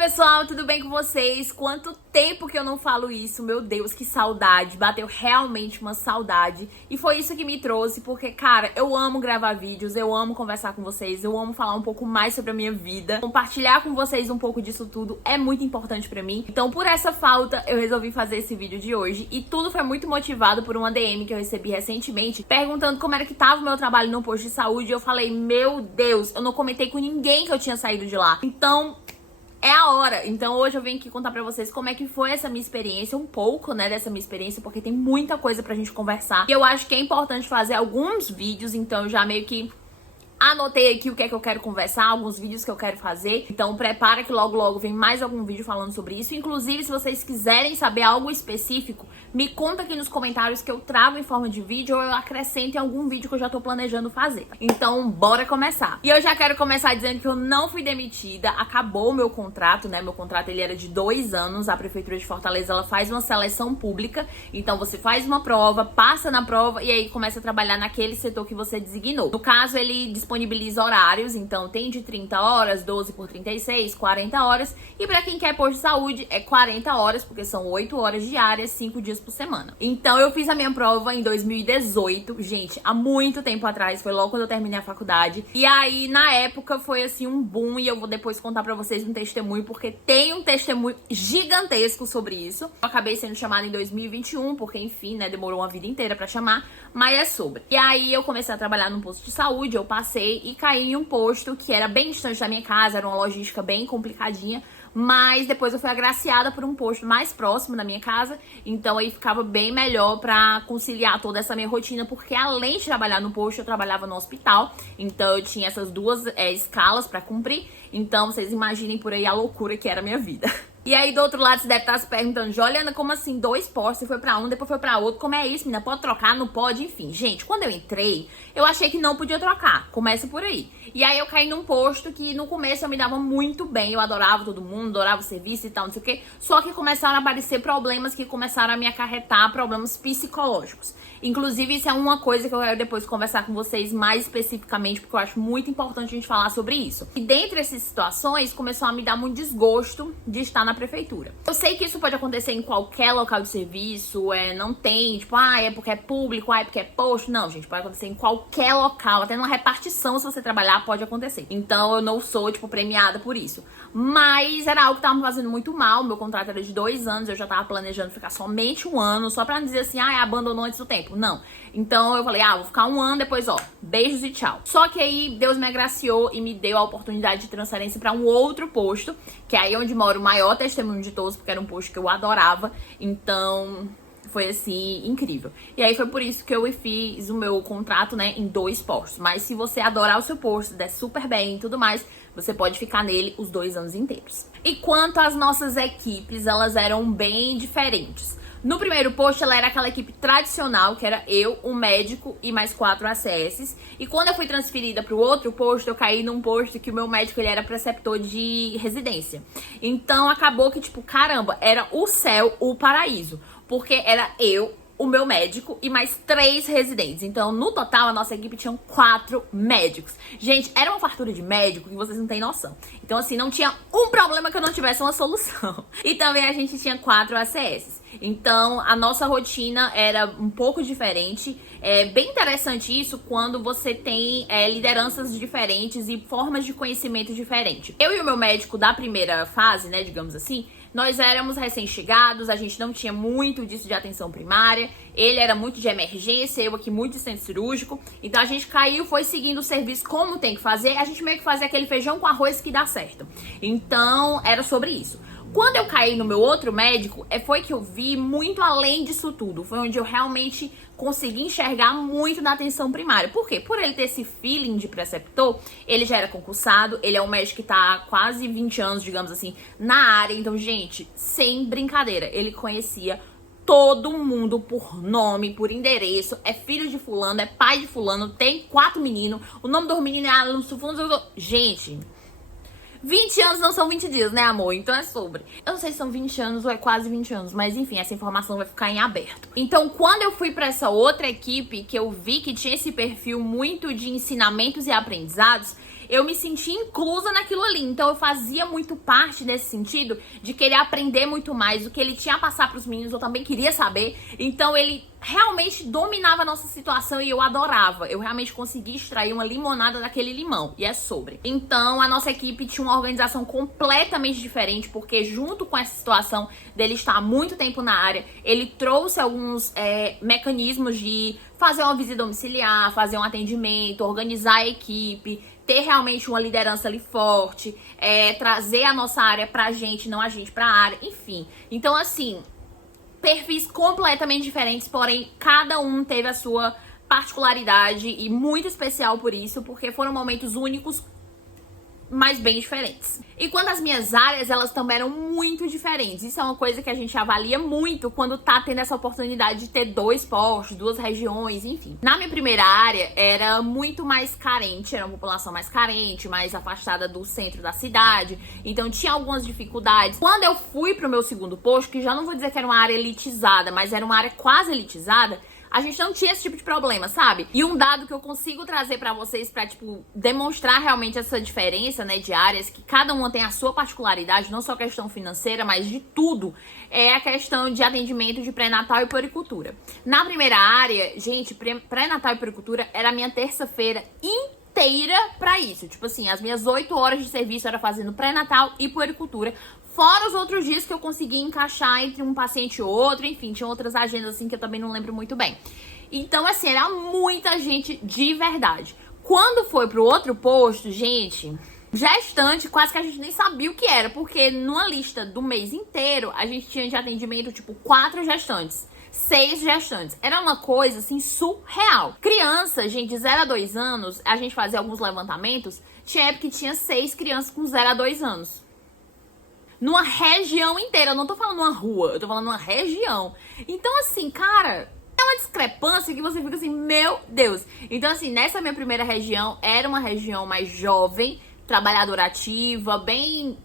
pessoal, tudo bem com vocês? Quanto tempo que eu não falo isso, meu Deus, que saudade, bateu realmente uma saudade. E foi isso que me trouxe, porque, cara, eu amo gravar vídeos, eu amo conversar com vocês, eu amo falar um pouco mais sobre a minha vida. Compartilhar com vocês um pouco disso tudo é muito importante pra mim. Então, por essa falta, eu resolvi fazer esse vídeo de hoje. E tudo foi muito motivado por uma DM que eu recebi recentemente, perguntando como era que tava o meu trabalho no posto de saúde. E eu falei, meu Deus, eu não comentei com ninguém que eu tinha saído de lá. Então, é a hora. Então hoje eu venho aqui contar pra vocês como é que foi essa minha experiência, um pouco, né, dessa minha experiência, porque tem muita coisa pra gente conversar. E eu acho que é importante fazer alguns vídeos, então eu já meio que anotei aqui o que é que eu quero conversar, alguns vídeos que eu quero fazer. Então prepara que logo logo vem mais algum vídeo falando sobre isso. Inclusive, se vocês quiserem saber algo específico, me conta aqui nos comentários que eu trago em forma de vídeo ou eu acrescento em algum vídeo que eu já tô planejando fazer. Então, bora começar. E eu já quero começar dizendo que eu não fui demitida, acabou o meu contrato, né? Meu contrato, ele era de 2 anos. A Prefeitura de Fortaleza, ela faz uma seleção pública. Então, você faz uma prova, passa na prova e aí começa a trabalhar naquele setor que você designou. No caso, ele disponibiliza horários, então tem de 30 horas, 12 por 36, 40 horas. E pra quem quer posto de saúde, é 40 horas, porque são 8 horas diárias, 5 dias por semana. Então eu fiz a minha prova em 2018, gente, há muito tempo atrás, foi logo quando eu terminei a faculdade. E aí, na época, foi assim um boom, e eu vou depois contar pra vocês um testemunho, porque tem um testemunho gigantesco sobre isso. Eu acabei sendo chamada em 2021, porque enfim, né, demorou uma vida inteira pra chamar, mas é sobre. E aí eu comecei a trabalhar num posto de saúde, eu passei e caí em um posto que era bem distante da minha casa, era uma logística bem complicadinha. Mas depois eu fui agraciada por um posto mais próximo da minha casa, então aí ficava bem melhor pra conciliar toda essa minha rotina, porque além de trabalhar no posto, eu trabalhava no hospital, então eu tinha essas duas escalas pra cumprir, então vocês imaginem por aí a loucura que era a minha vida. E aí, do outro lado, você deve estar se perguntando, Joliana, como assim? 2 postos, você foi pra um, depois foi pra outro, como é isso, menina? Pode trocar? Não pode? Enfim, gente, quando eu entrei, eu achei que não podia trocar, começa por aí. E aí eu caí num posto que no começo eu me dava muito bem, eu adorava todo mundo, adorava o serviço e tal, não sei o quê. Só que começaram a aparecer problemas que começaram a me acarretar problemas psicológicos. Inclusive, isso é uma coisa que eu quero depois conversar com vocês mais especificamente, porque eu acho muito importante a gente falar sobre isso. E dentre essas situações, começou a me dar muito desgosto de estar na prefeitura. Eu sei que isso pode acontecer em qualquer local de serviço, não tem, tipo, é porque é público, é porque é posto. Não, gente, pode acontecer em qualquer local, até numa repartição, se você trabalhar, pode acontecer. Então, eu não sou, tipo, premiada por isso. Mas era algo que tava me fazendo muito mal, meu contrato era de 2 anos, eu já tava planejando ficar somente 1 ano, só pra não dizer assim, abandonou antes do tempo. Não. Então eu falei, vou ficar 1 ano, depois, beijos e tchau. Só que aí Deus me agraciou e me deu a oportunidade de transferência pra um outro posto, que é aí onde mora o maior testemunho de todos, porque era um posto que eu adorava. Então foi assim, incrível. E aí foi por isso que eu fiz o meu contrato, né, em 2 postos. Mas se você adorar o seu posto, der super bem e tudo mais, você pode ficar nele os 2 anos inteiros. E quanto às nossas equipes, elas eram bem diferentes. No primeiro posto, ela era aquela equipe tradicional, que era eu, um médico e mais 4 ACS. E quando eu fui transferida para o outro posto, eu caí num posto que o meu médico, ele era preceptor de residência. Então, acabou que, tipo, caramba, era o céu, o paraíso. Porque era eu, o meu médico e mais 3 residentes. Então, no total, a nossa equipe tinha 4 médicos. Gente, era uma fartura de médico que vocês não têm noção. Então, assim, não tinha um problema que eu não tivesse uma solução. E também a gente tinha 4 ACS. Então, a nossa rotina era um pouco diferente. É bem interessante isso quando você tem lideranças diferentes e formas de conhecimento diferentes. Eu e o meu médico da primeira fase, né, digamos assim, nós éramos recém-chegados, a gente não tinha muito disso de atenção primária, ele era muito de emergência, eu aqui muito de centro cirúrgico, então a gente caiu, foi seguindo o serviço como tem que fazer, a gente meio que fazia aquele feijão com arroz que dá certo. Então, era sobre isso. Quando eu caí no meu outro médico, foi que eu vi muito além disso tudo. Foi onde eu realmente consegui enxergar muito da atenção primária. Por quê? Por ele ter esse feeling de preceptor, ele já era concursado, ele é um médico que tá há quase 20 anos, digamos assim, na área. Então, gente, sem brincadeira, ele conhecia todo mundo por nome, por endereço, é filho de fulano, é pai de fulano, tem 4 meninos, o nome dos meninos é Alan Fulano. Gente, 20 anos não são 20 dias, né, amor? Então é sobre. Eu não sei se são 20 anos ou é quase 20 anos, mas enfim, essa informação vai ficar em aberto. Então, quando eu fui pra essa outra equipe, que eu vi que tinha esse perfil muito de ensinamentos e aprendizados, eu me sentia inclusa naquilo ali. Então eu fazia muito parte nesse sentido de querer aprender muito mais. O que ele tinha a passar pros meninos eu também queria saber. Então ele realmente dominava a nossa situação e eu adorava. Eu realmente consegui extrair uma limonada daquele limão. E é sobre. Então a nossa equipe tinha uma organização completamente diferente, porque junto com essa situação dele estar há muito tempo na área, ele trouxe alguns mecanismos de fazer uma visita domiciliar, fazer um atendimento, organizar a equipe, ter realmente uma liderança ali forte, trazer a nossa área pra gente, não a gente pra área, enfim. Então, assim, perfis completamente diferentes, porém, cada um teve a sua particularidade e muito especial por isso, porque foram momentos únicos, mas bem diferentes. E quando as minhas áreas, elas também eram muito diferentes. Isso é uma coisa que a gente avalia muito quando tá tendo essa oportunidade de ter 2 postos, 2 regiões, enfim. Na minha primeira área, era muito mais carente, era uma população mais carente, mais afastada do centro da cidade, então tinha algumas dificuldades. Quando eu fui pro meu segundo posto, que já não vou dizer que era uma área elitizada, mas era uma área quase elitizada, a gente não tinha esse tipo de problema, sabe? E um dado que eu consigo trazer pra vocês pra, tipo, demonstrar realmente essa diferença, né, de áreas, que cada uma tem a sua particularidade, não só questão financeira, mas de tudo, é a questão de atendimento de pré-natal e puericultura. Na primeira área, gente, pré-natal e puericultura era a minha terça-feira inteira pra isso. Tipo assim, as minhas 8 horas de serviço era fazendo pré-natal e puericultura, fora os outros dias que eu conseguia encaixar entre um paciente e outro, enfim, tinha outras agendas assim que eu também não lembro muito bem. Então, assim, era muita gente de verdade. Quando foi pro outro posto, gente, gestante, quase que a gente nem sabia o que era, porque numa lista do mês inteiro, a gente tinha de atendimento, tipo, 4 gestantes. 6 gestantes. Era uma coisa, assim, surreal. Criança, gente, de 0 a 2 anos, a gente fazia alguns levantamentos, tinha época que tinha 6 crianças com 0 a 2 anos. Numa região inteira, eu não tô falando numa rua, eu tô falando numa região. Então, assim, cara, é uma discrepância que você fica assim, meu Deus. Então, assim, nessa minha primeira região, era uma região mais jovem, trabalhadora ativa, bem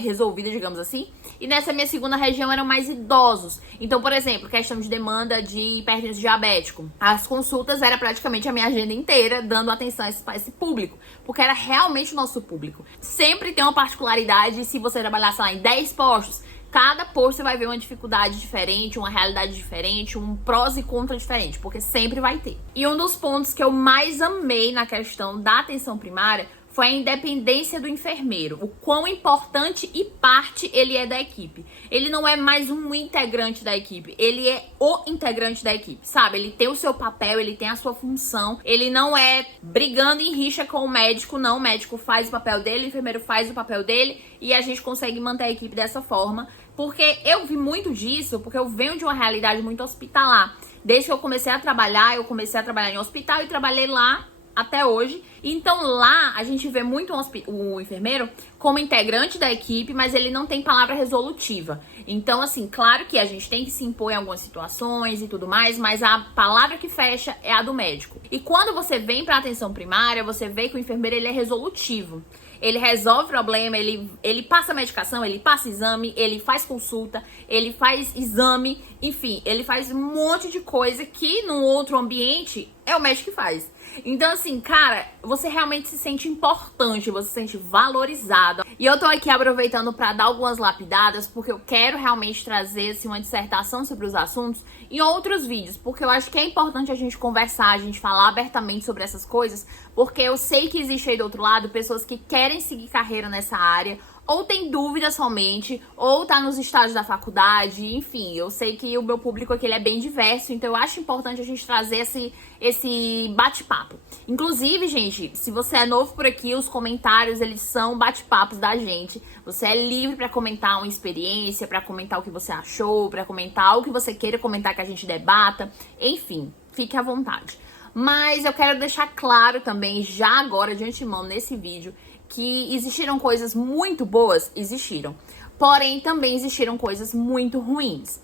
resolvida, digamos assim. E nessa minha segunda região eram mais idosos. Então, por exemplo, questão de demanda de hipertenso diabético. As consultas era praticamente a minha agenda inteira, dando atenção a esse público. Porque era realmente o nosso público. Sempre tem uma particularidade, se você trabalhar, sei lá, em 10 postos, cada posto você vai ver uma dificuldade diferente, uma realidade diferente, um prós e contras diferente, porque sempre vai ter. E um dos pontos que eu mais amei na questão da atenção primária foi a independência do enfermeiro, o quão importante e parte ele é da equipe. Ele não é mais um integrante da equipe, ele é o integrante da equipe, sabe? Ele tem o seu papel, ele tem a sua função, ele não é brigando em rixa com o médico, não. O médico faz o papel dele, o enfermeiro faz o papel dele e a gente consegue manter a equipe dessa forma, porque eu vi muito disso, porque eu venho de uma realidade muito hospitalar. Desde que eu comecei a trabalhar em hospital e trabalhei lá até hoje. Então lá a gente vê muito o enfermeiro como integrante da equipe, mas ele não tem palavra resolutiva. Então, assim, claro que a gente tem que se impor em algumas situações e tudo mais, mas a palavra que fecha é a do médico. E quando você vem para atenção primária, você vê que o enfermeiro ele é resolutivo. Ele resolve o problema, ele passa medicação, ele passa exame, ele faz consulta, ele faz exame, enfim, ele faz um monte de coisa que num outro ambiente é o médico que faz. Então, assim, cara, você realmente se sente importante, você se sente valorizado. E eu tô aqui aproveitando pra dar algumas lapidadas, porque eu quero realmente trazer, assim, uma dissertação sobre os assuntos em outros vídeos, porque eu acho que é importante a gente conversar, a gente falar abertamente sobre essas coisas, porque eu sei que existe aí do outro lado pessoas que querem seguir carreira nessa área, ou tem dúvidas somente, ou tá nos estágios da faculdade, enfim, eu sei que o meu público aqui ele é bem diverso, então eu acho importante a gente trazer esse bate-papo. Inclusive, gente, se você é novo por aqui, os comentários, eles são bate-papos da gente. Você é livre pra comentar uma experiência, pra comentar o que você achou, pra comentar o que você queira comentar que a gente debata, enfim, fique à vontade. Mas eu quero deixar claro também, já agora, de antemão, nesse vídeo, que existiram coisas muito boas, existiram. Porém, também existiram coisas muito ruins,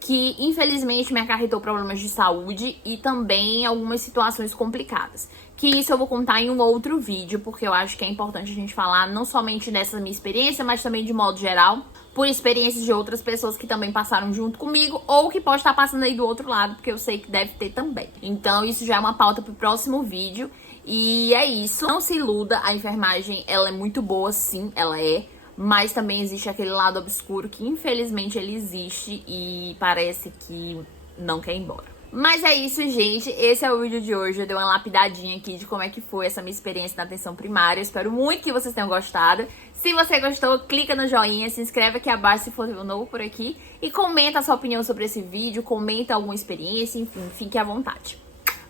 que infelizmente me acarretou problemas de saúde e também algumas situações complicadas. Que isso eu vou contar em um outro vídeo, porque eu acho que é importante a gente falar não somente dessa minha experiência, mas também de modo geral, por experiências de outras pessoas que também passaram junto comigo, ou que pode estar passando aí do outro lado, porque eu sei que deve ter também. Então isso já é uma pauta pro próximo vídeo. E é isso. Não se iluda, a enfermagem, ela é muito boa, sim, ela é. Mas também existe aquele lado obscuro que infelizmente ele existe e parece que não quer ir embora. Mas é isso, gente. Esse é o vídeo de hoje. Eu dei uma lapidadinha aqui de como é que foi essa minha experiência na atenção primária. Eu espero muito que vocês tenham gostado. Se você gostou, clica no joinha, se inscreve aqui abaixo se for novo por aqui e comenta a sua opinião sobre esse vídeo, comenta alguma experiência, enfim, fique à vontade.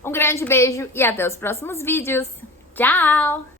Um grande beijo e até os próximos vídeos. Tchau!